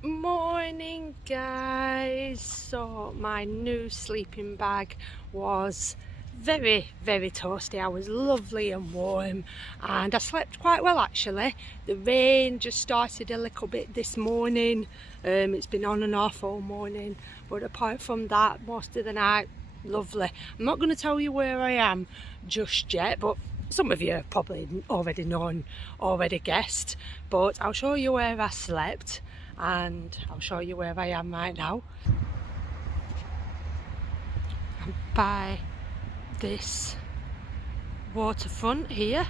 Morning guys. So my new sleeping bag was very toasty. I was lovely and warm and I slept quite well actually. The rain just started a little bit this morning. It's been on and off all morning, but apart from that, most of the night lovely. I'm not going to tell you where I am just yet, but some of you have probably already known, already guessed, but I'll show you where I slept and I'll show you where I am right now. I'm by this waterfront here.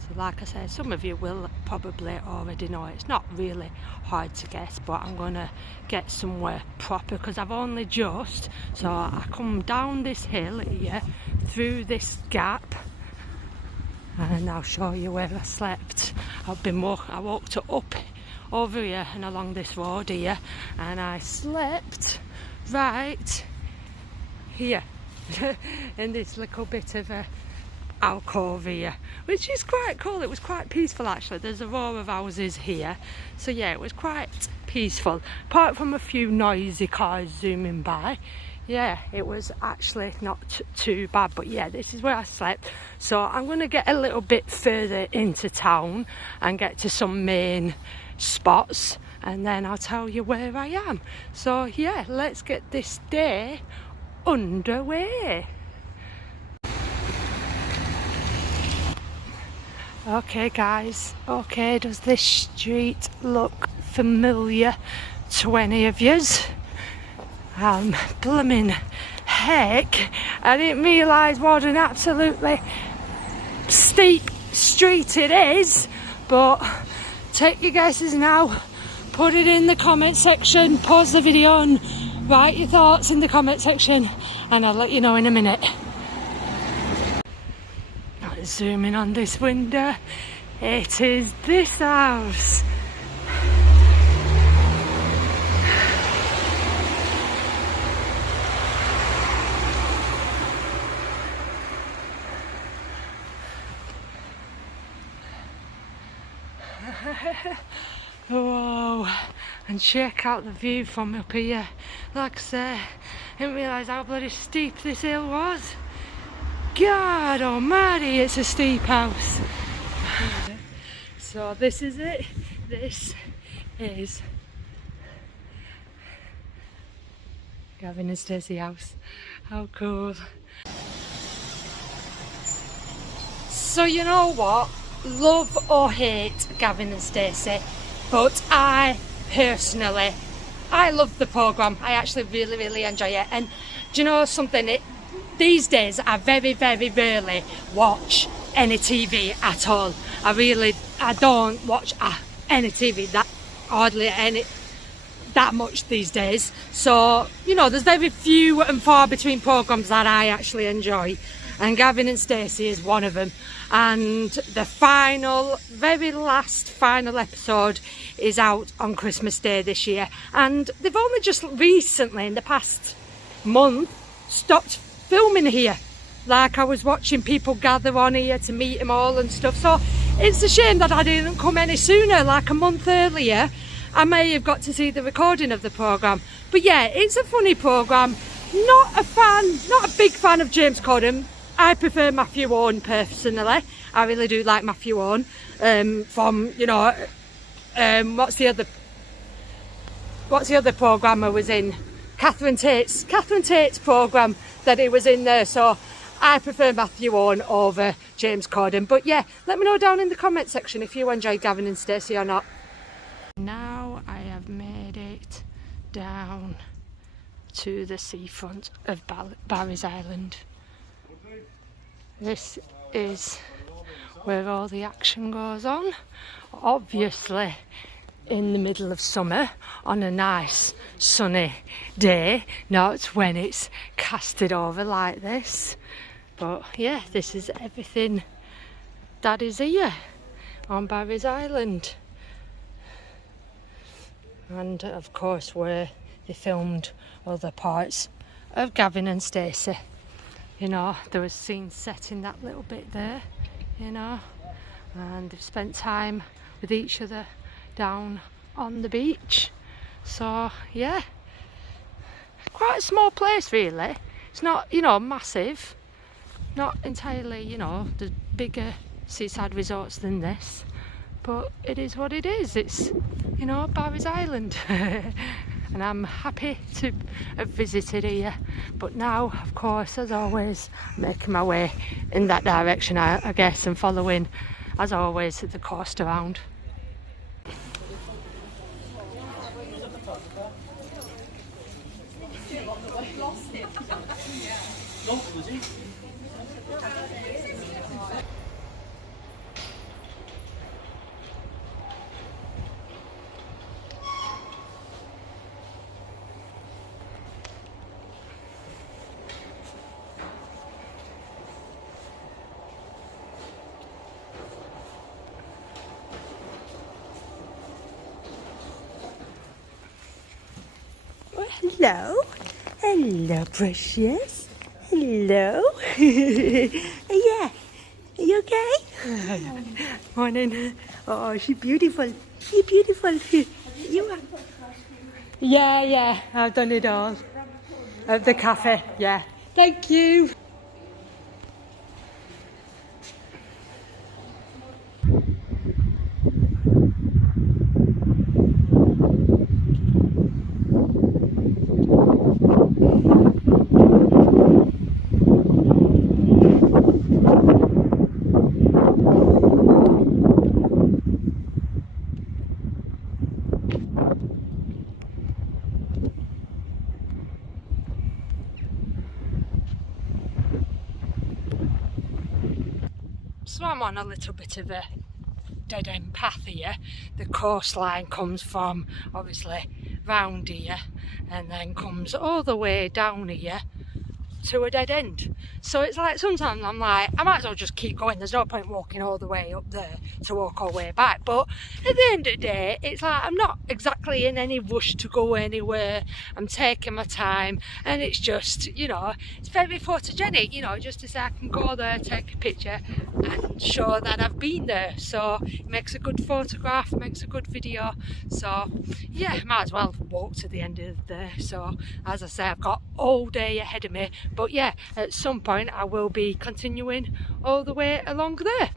So like I said, some of you will probably already know. It's not really hard to guess, but I'm gonna get somewhere proper because I've only just, so I come down this hill here through this gap and I'll show you where I slept. I walked up over here and along this road here, and I slept right here in this little bit of a alcove here, which is quite cool. It was quite peaceful actually. There's a row of houses here, so yeah, it was quite peaceful apart from a few noisy cars zooming by. Yeah, it was actually not too bad, but yeah, this is where I slept. So I'm going to get a little bit further into town and get to some main spots, and then I'll tell you where I am. So yeah, let's get this day underway. Okay guys, okay, does this street look familiar to any of yous? Blooming heck, I didn't realise what an absolutely steep street it is, but take your guesses now, put it in the comment section, pause the video and write your thoughts in the comment section and I'll let you know in a minute. I'll zoom in on this window. It is this house. Whoa, and check out the view from up here. Like I say, I didn't realise how bloody steep this hill was. God almighty, it's a steep house. So this is it. This is Gavin and Stacey house. How cool. So you know what? Love or hate Gavin and Stacey, but I personally, I love the programme. I actually really enjoy it. And do you know something? These days I very rarely watch any TV at all. I don't watch any TV that much these days. So, you know, there's very few and far between programmes that I actually enjoy, and Gavin and Stacey is one of them. And the very last final episode is out on Christmas Day this year, and they've only just recently, in the past month, stopped filming here. Like, I was watching people gather on here to meet them all and stuff, so it's a shame that I didn't come any sooner. Like a month earlier I may have got to see the recording of the programme. But yeah, it's a funny programme. Not a big fan of James Corden. I prefer Matthew Owen personally. I really do like Matthew Owen. From, you know, what's the other programme I was in? Catherine Tate's programme that he was in there. So I prefer Matthew Owen over James Corden. But yeah, let me know down in the comment section if you enjoy Gavin and Stacey or not. Now I have made it down to the seafront of Barry's Island. This is where all the action goes on. Obviously in the middle of summer on a nice sunny day, not when it's casted over like this. But yeah, this is everything that is here on Barry's Island. And of course where they filmed other parts of Gavin and Stacey. You know, there was scenes set in that little bit there, you know, and they've spent time with each other down on the beach. So yeah, quite a small place really. It's not, you know, massive, not entirely, you know, the bigger seaside resorts than this, but it is what it is. It's, you know, Barry's Island. And I'm happy to have visited here, but now of course, as always, making my way in that direction, I guess, and following as always the coast around. Hello, hello, precious. Hello. Yeah, are you okay? Morning. Oh, she's beautiful. She's beautiful. You are. Yeah, I've done it all. At the cafe, yeah. Thank you. So I'm on a little bit of a dead end path here. The coastline comes from obviously round here and then comes all the way down here to a dead end. So it's like sometimes I'm like, I might as well just keep going. There's no point walking all the way up there to walk all the way back. But at the end of the day, it's like I'm not exactly in any rush to go anywhere. I'm taking my time, and it's just, you know, it's very photogenic, you know, just to say I can go there, take a picture and show that I've been there. So it makes a good photograph, makes a good video. So yeah, might as well walk to the end of the day. So as I say, I've got all day ahead of me. But yeah, at some point I will be continuing all the way along there.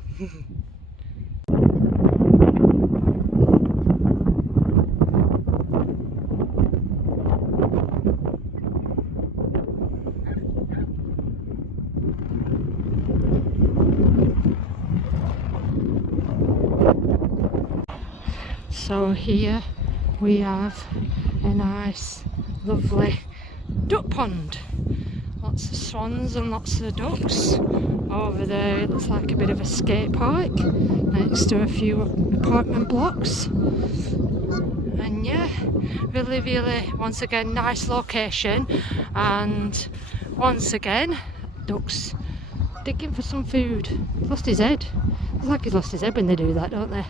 So here we have a nice, lovely duck pond. Lots of swans and lots of ducks. Over there it looks like a bit of a skate park next to a few apartment blocks. And yeah, really, once again, nice location. And once again, ducks digging for some food. Lost his head. It's like he's lost his head when they do that, don't they?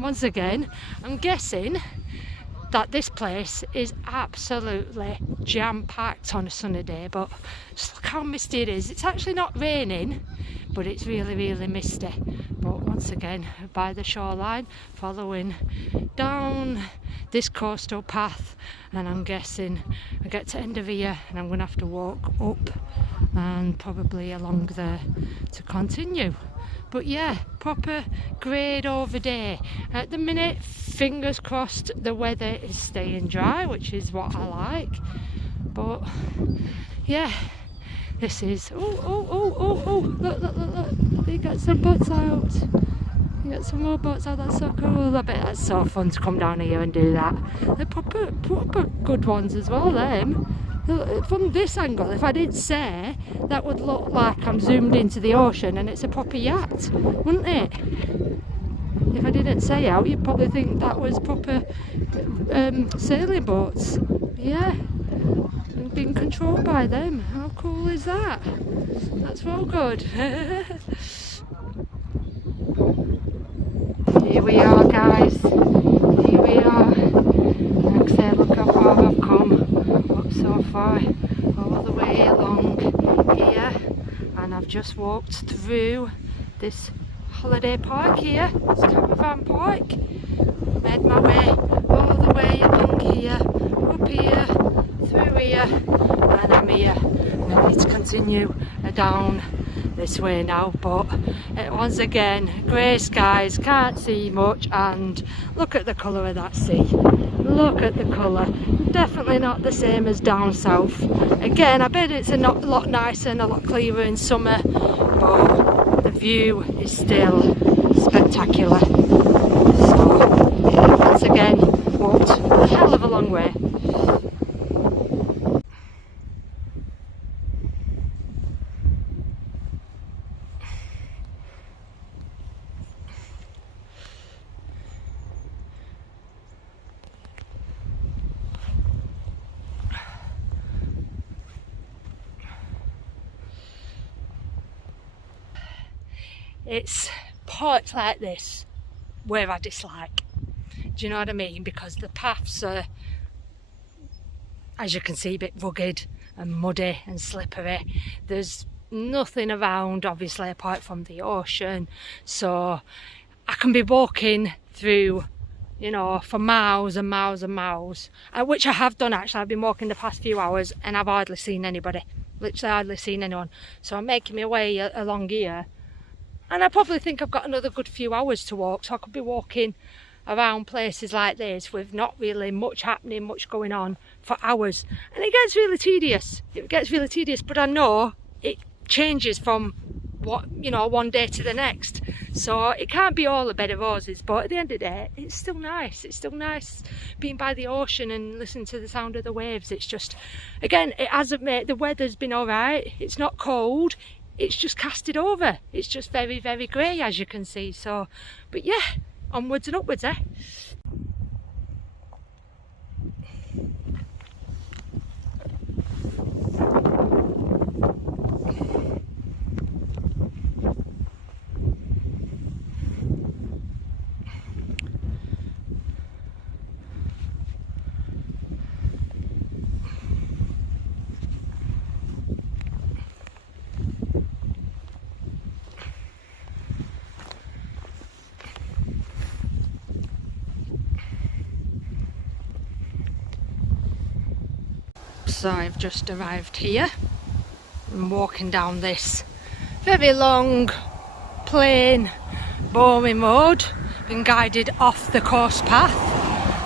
Once again, I'm guessing that this place is absolutely jam-packed on a sunny day, but just look how misty it is. It's actually not raining, but it's really misty. But once again, by the shoreline, following down this coastal path, and I'm guessing I get to end of here and I'm going to have to walk up and probably along there to continue. But yeah, proper greyed over day. At the minute, fingers crossed, the weather is staying dry, which is what I like. But yeah, this is, look, you got some boats out. You got some more boats out, that's so cool. I bet that's so fun to come down here and do that. They're proper good ones as well, them. From this angle, if I didn't say, that would look like I'm zoomed into the ocean and it's a proper yacht, wouldn't it? If I didn't say out, you'd probably think that was proper sailing boats. Yeah, and being controlled by them. How cool is that? That's real good. Here we are, guys. Here we are. Like I say, look how far I've come. So far, all the way along here, and I've just walked through this holiday park here, this caravan park, my way all the way along here, up here, through here, and I'm here. And I need to continue down this way now, but once again, grey skies, can't see much, and look at the colour of that sea. Look at the colour. Definitely not the same as down south. Again, I bet it's a lot nicer and a lot clearer in summer, but the view is still spectacular. So once again, walked a hell of a long way. It's parts like this where I dislike. Do you know what I mean? Because the paths are, as you can see, a bit rugged and muddy and slippery. There's nothing around, obviously, apart from the ocean. So I can be walking through, you know, for miles and miles and miles, which I have done actually. I've been walking the past few hours and I've hardly seen anybody. Literally hardly seen anyone. So I'm making my way along here. And I probably think I've got another good few hours to walk, so I could be walking around places like this with not really much happening, much going on for hours. And it gets really tedious. It gets really tedious, but I know it changes from one day to the next. So it can't be all a bed of roses, but at the end of the day, it's still nice. It's still nice being by the ocean and listening to the sound of the waves. It's just, again, it hasn't made, the weather's been all right. It's not cold. It's just casted over. It's just very, very grey, as you can see. So, but yeah, onwards and upwards, eh? So I've just arrived here. I'm walking down this very long, plain, boring road. Been guided off the course path,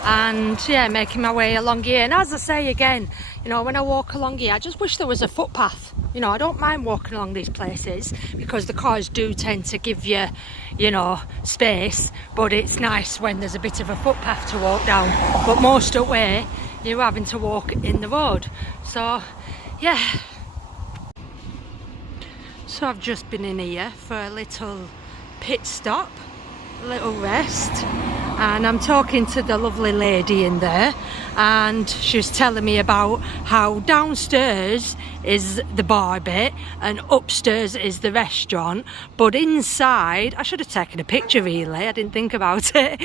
and yeah, making my way along here. And as I say again, you know, when I walk along here, I just wish there was a footpath. You know, I don't mind walking along these places because the cars do tend to give you, you know, space, but it's nice when there's a bit of a footpath to walk down. But most of the way, you're having to walk in the road. So yeah, so I've just been in here for a little pit stop, a little rest, and I'm talking to the lovely lady in there, and she was telling me about how downstairs is the bar bit and upstairs is the restaurant, but inside, I should have taken a picture really, I didn't think about it.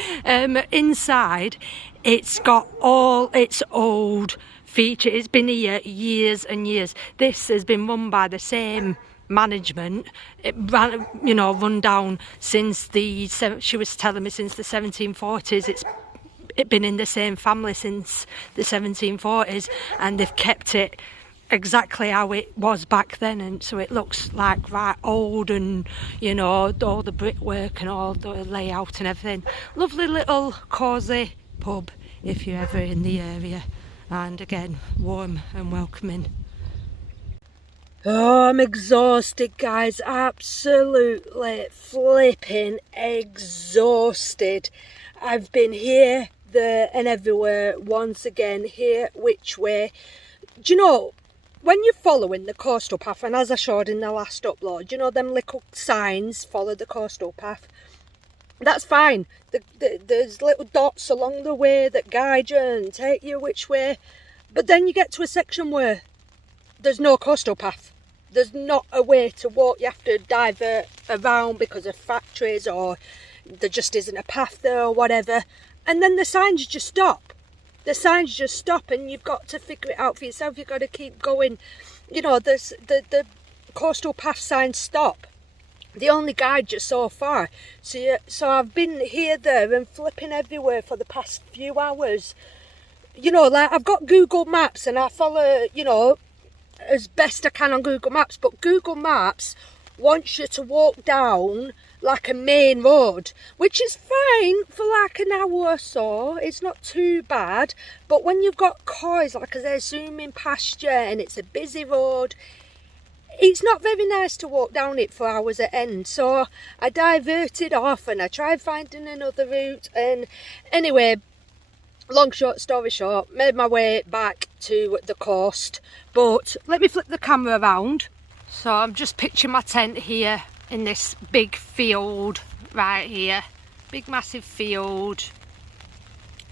Inside it's got all its old features. It's been here years and years. This has been run by the same management. It ran, you know, run down since she was telling me since the 1740s. It's been in the same family since the 1740s, and they've kept it exactly how it was back then, and so it looks like right old, and you know, all the brickwork and all the layout and everything. Lovely little cosy pub if you're ever in the area, and again, warm and welcoming. Oh, I'm exhausted, guys. Absolutely flipping exhausted. I've been here, there and everywhere. Once again, here, which way. Do you know, when you're following the coastal path, and as I showed in the last upload, you know them little signs, follow the coastal path, that's fine. There's little dots along the way that guide you and take you which way. But then you get to a section where there's no coastal path. There's not a way to walk. You have to divert around because of factories, or there just isn't a path there or whatever. And then the signs just stop. The signs just stop, and you've got to figure it out for yourself. You've got to keep going. You know, the coastal path signs stop. the only guide just so far. So I've been here, there and flipping everywhere for the past few hours. You know, like I've got Google Maps and I follow, you know, as best I can on Google Maps, but Google Maps wants you to walk down like a main road, which is fine for like an hour or so. It's not too bad, but when you've got cars like they're zooming past you and it's a busy road, it's not very nice to walk down it for hours at end. So I diverted off and I tried finding another route, and anyway, long short story short, made my way back to the coast. But let me flip the camera around. So I'm just picturing my tent here in this big field right here, big massive field,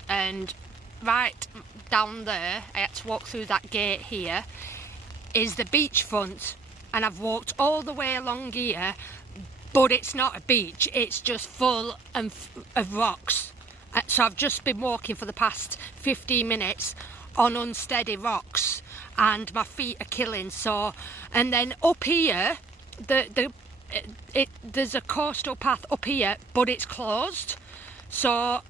and right down there, I had to walk through that gate here, is the beachfront. And I've walked all the way along here, but it's not a beach, it's just full of rocks. So I've just been walking for the past 15 minutes on unsteady rocks and my feet are killing. So, and then up here, there's a coastal path up here, but it's closed. So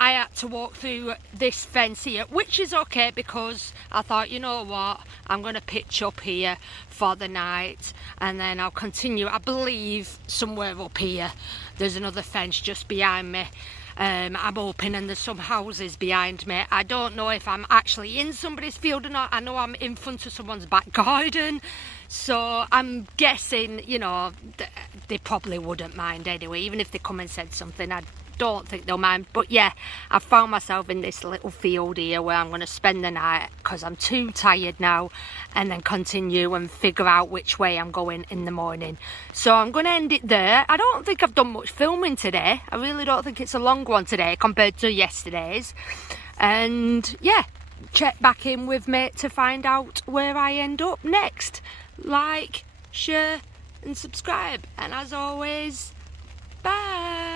I had to walk through this fence here, which is okay because I thought, you know what, I'm going to pitch up here for the night and then I'll continue. I believe somewhere up here there's another fence just behind me. I'm hoping, and there's some houses behind me. I don't know if I'm actually in somebody's field or not. I know I'm in front of someone's back garden, so I'm guessing, you know, they probably wouldn't mind anyway. Even if they come and said something, I don't think they'll mind. But yeah, I found myself in this little field here where I'm going to spend the night because I'm too tired now, and then continue and figure out which way I'm going in the morning. So I'm going to end it there. I don't think I've done much filming today. I really don't think it's a long one today compared to yesterday's. And yeah, check back in with me to find out where I end up next. Like, share and subscribe, and as always, bye.